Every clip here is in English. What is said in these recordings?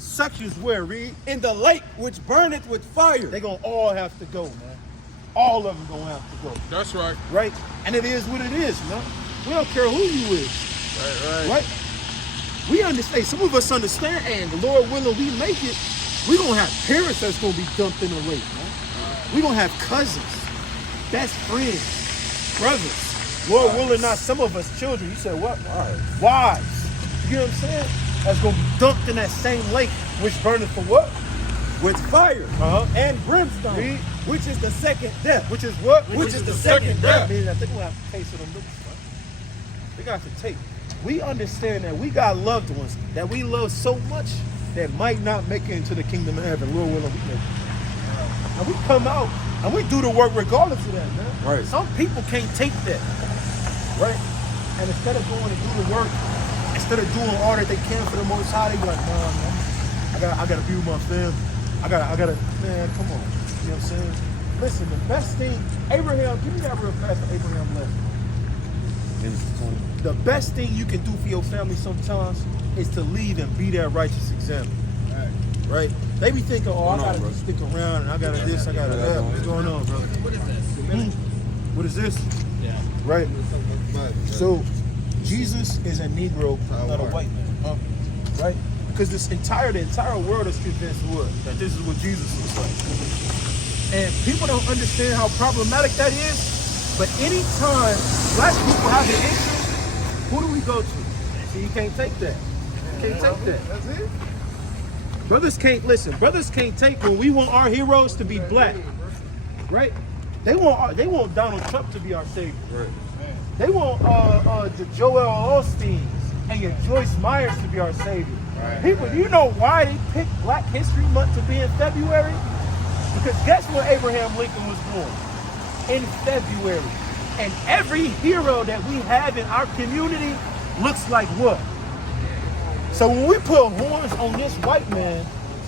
sections where, read? In the lake which burneth with fire. They gonna all have to go, man. All of them gonna have to go. That's right. Right? And it is what it is, man. We don't care who you is. Right? We understand. Some of us understand, and the Lord willing, we make it. We gonna have parents that's gonna be dumped in the lake, man. We gonna have cousins, best friends, brothers. Lord willing, not some of us children. You said what? Wives. You know what I'm saying? That's gonna be dumped in that same lake, which burneth for what? With fire and brimstone, Read. which is the second death. Which is what? Which is the second death. Meaning that they're gonna have to taste of them lips, man. They got to take. We understand that we got loved ones that we love so much that might not make it into the kingdom of heaven. Lord willing, we make it. And we come out and we do the work regardless of that, man. Right. Some people can't take that. Right? And instead of going and do the work, instead of doing all that they can for the Most High, they be like, nah, man, I gotta be with my family. I gotta, man, come on. You know what I'm saying? Listen, the best thing, Abraham, give me that real fast for Abraham left. The best thing you can do for your family sometimes is to lead and be that righteous example. Right? They be thinking, oh, I gotta just stick around and I gotta this, I gotta that. What's going on, bro? What is that? What is this? Yeah. Right? So, Jesus is a Negro, not a white man. Right? Because the entire world is convinced that this is what Jesus looks like. And people don't understand how problematic that is. But anytime black people have an issue, who do we go to? See, you can't take that. You can't take that. That's it. Brothers can't take when we want our heroes to be black. Right? They want Donald Trump to be our savior. Right. They want the Joel Osteen and your Joyce Myers to be our savior. Right. People, do you know why they picked Black History Month to be in February? Because guess when Abraham Lincoln was born? In February. And every hero that we have in our community looks like what? So when we put horns on this white man,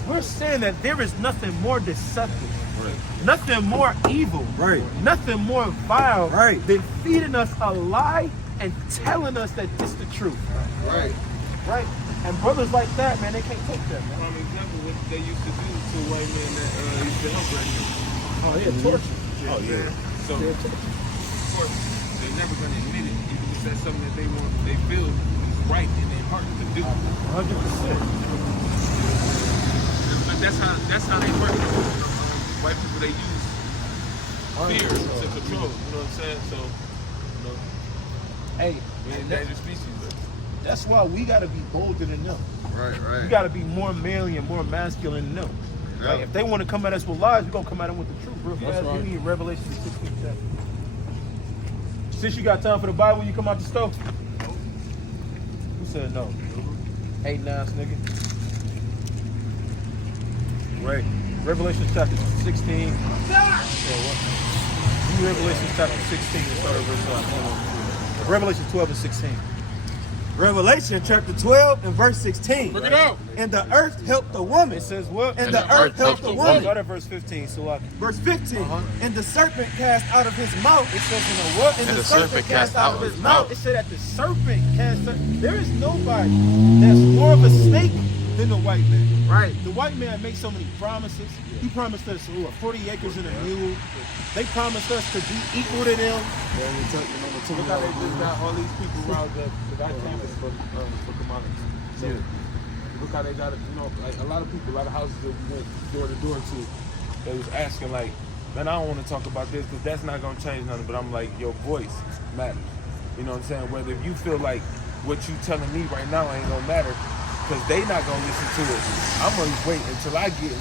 we're saying that there is nothing more deceptive, nothing more evil, nothing more vile than feeding us a lie and telling us that this is the truth. Right? And brothers like that, man, they can't take that, man. Prime example what they used to do to white men that used to help right now. Oh, yeah, torture. Oh, yeah. So, of course, they're never going to admit it, even if that's something that they feel is right in their heart to do. 100%. But that's how they work. White people, they use fear to control. You know what I'm saying? So, Hey, we're an endangered species. that's why we got to be bolder than them. Right. We got to be more manly and more masculine than them. Yep. Like, if they want to come at us with lies, we're going to come at them with the truth. Real fast. right. We need Revelation 16:7. Since you got time for the Bible, you come out the stove. Who said no? 8-9, nigga. Right. Revelation chapter 16. Revelation chapter 16 and start at verse Revelation 12 and 16. Revelation chapter 12 and verse 16. Look it out. And the earth helped the woman. It says what? And the earth helped the woman. Start at verse 15. So like, Verse 15. And the serpent cast out of his mouth. it says in the what? And the serpent cast out of his mouth. It said that the serpent cast out. There is nobody that's more of a snake than the white man. Right. The white man makes so many promises. He promised us 40 acres and a mule. They promised us to be equal to them. Look how they just got all these people riled up to that campus for commodities. So, look how they got it, like a lot of people, a lot of houses that we went door to door to, they was asking like, man, I don't want to talk about this because that's not going to change nothing, but I'm like, your voice matters. You know what I'm saying? Whether if you feel like what you telling me right now ain't going to matter, because they not going to listen to it, I'm going to wait until I get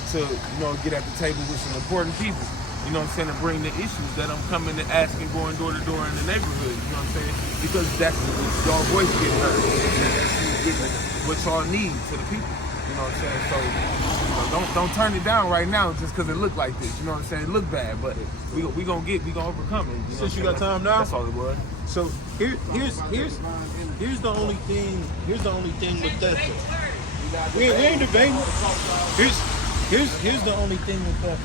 get at the table with some important people. You know what I'm saying, to bring the issues that I'm coming and asking, going door to door in the neighborhood, you know what I'm saying? Because that's y'all voice getting heard. That's getting what y'all need to the people, you know what I'm saying? So, don't turn it down right now just because it look like this, you know what I'm saying? It look bad, but we gonna overcome it. You know Since you got time now? That's all it was. So here's the only thing. Here's the only thing with that. We ain't debating. Here's the only thing with that.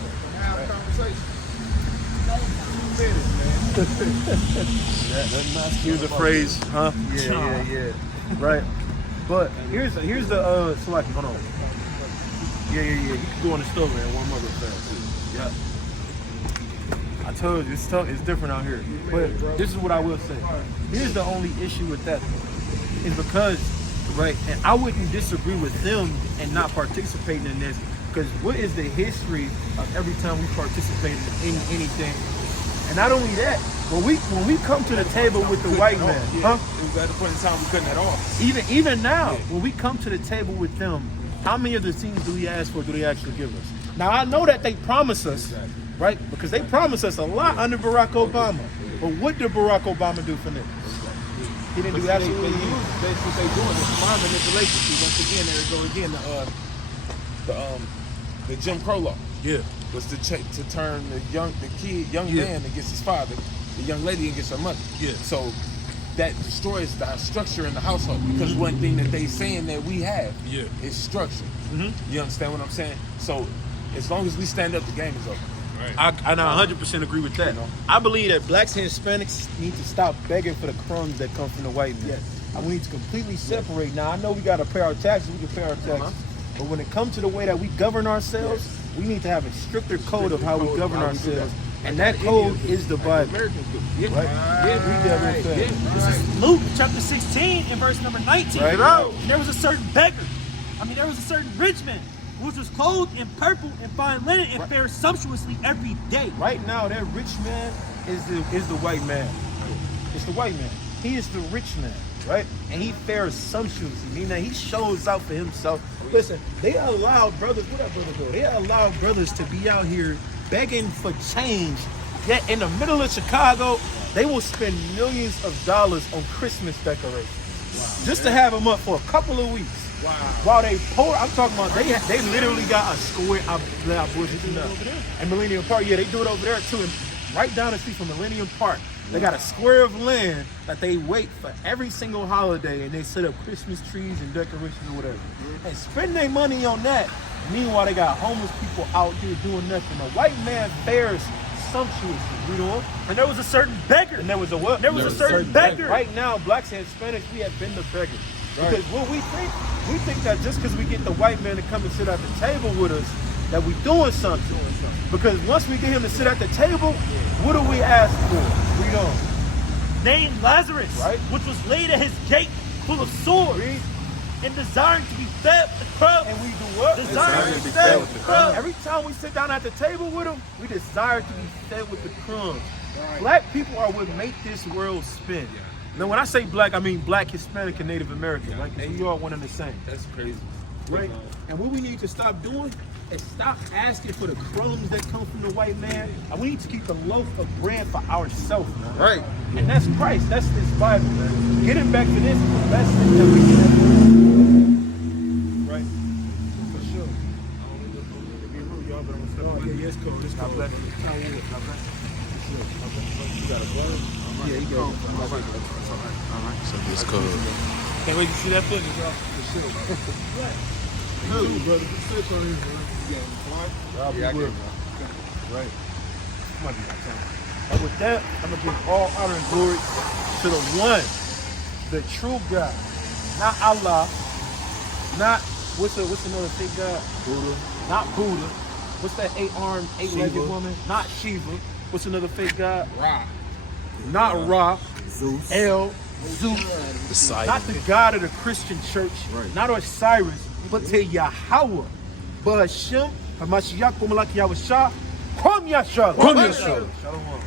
Here's a phrase, huh? Yeah. Right. But here's the Salaki, hold on. Yeah. You can go in the store and warm up real fast. Yeah. I told you, it's tough. It's different out here. But this is what I will say. Here's the only issue with that, is because, right, and I wouldn't disagree with them and not participating in this, because what is the history of every time we participate in anything? And not only that, when we come to the table with the white man, It was at the point in time we couldn't at all. even now, when we come to the table with them, how many of the things do we ask for? Do they actually give us? Now I know that they promise us, right? Because they promised us a lot under Barack Obama. But what did Barack Obama do for niggas? He didn't do absolutely anything. That's what they doing. It's mind manipulation. See, once again, there we go again. The Jim Crow law. Yeah. Was to turn the young man against his father, the young lady against her mother. Yeah. So that destroys the structure in the household, because one thing that they saying that we have is structure. You understand what I'm saying? So as long as we stand up, the game is over. Right. I 100% agree with that. I believe that blacks and Hispanics need to stop begging for the crumbs that come from the white man. And we need to completely separate. Now, I know we got to pay our taxes. We can pay our taxes. But when it comes to the way that we govern ourselves, we need to have a stricter code of how we govern ourselves. And that code is the Bible. Americans do. Right? Read that real fast. This is Luke chapter 16 and verse number 19. Right. And there was a certain beggar. There was a certain rich man, which was clothed in purple and fine linen and fared sumptuously every day. Right now, that rich man is the white man. It's the white man. He is the rich man, right? And he fares sumptuously, meaning that he shows out for himself. Listen, they allowed brothers, what that brother do? They allowed brothers to be out here begging for change. Yet in the middle of Chicago, they will spend millions of dollars on Christmas decorations. Just to have them up for a couple of weeks. Wow. While they pour, I'm talking about they literally got a square. And Millennium Park, they do it over there too. And right down the street from Millennium Park, they got a square of land that they wait for every single holiday, and they set up Christmas trees and decorations or whatever, and spend their money on that. Meanwhile, they got homeless people out here doing nothing. The white man fares sumptuously, you know. And there was a certain beggar. And there was a what? There was a certain beggar. Right now, blacks and Hispanics, we have been the beggars. Right. Because what we think that just because we get the white man to come and sit at the table with us, that we doing something. Because once we get him to sit at the table, what do we ask for? We don't. Named Lazarus, Right. which was laid at his gate full of sores, and desiring to be fed with the crumbs. And we do what? Desiring to be fed with the crumbs. Every time we sit down at the table with him, we desire to be fed with the crumbs. Right. Black people are what make this world spin. Now, when I say black, I mean black, Hispanic, and Native American. Like, and you are one and the same. That's crazy. Right? And what we need to stop doing is stop asking for the crumbs that come from the white man. And we need to keep the loaf of bread for ourselves, man. Right. And that's Christ. That's this Bible, man. Getting back to this is the best thing that we can ever do. Right? For sure. It's cool. It's cool. God bless you. You got a brother? Yeah, he got it. All right. So it's cool. Can't wait to see that footage, bro. For sure. Dude, brother, put six on here, bro. Yeah, I will. Right. Come on, and with that, I'm gonna give all honor and glory to the one, the true God, not Allah, not what's another fake God? Buddha. Not Buddha. What's that eight-armed, eight-legged woman? Not Shiva. What's another fake God? Ra. Not Ra. Zeus. El. Zeus. Not the God of the Christian church. Right. Not Osiris, but to Yahweh. But Hashem, Hamashiach, Kumalak Yahweh Shah, Kwam Yasha. Shalom.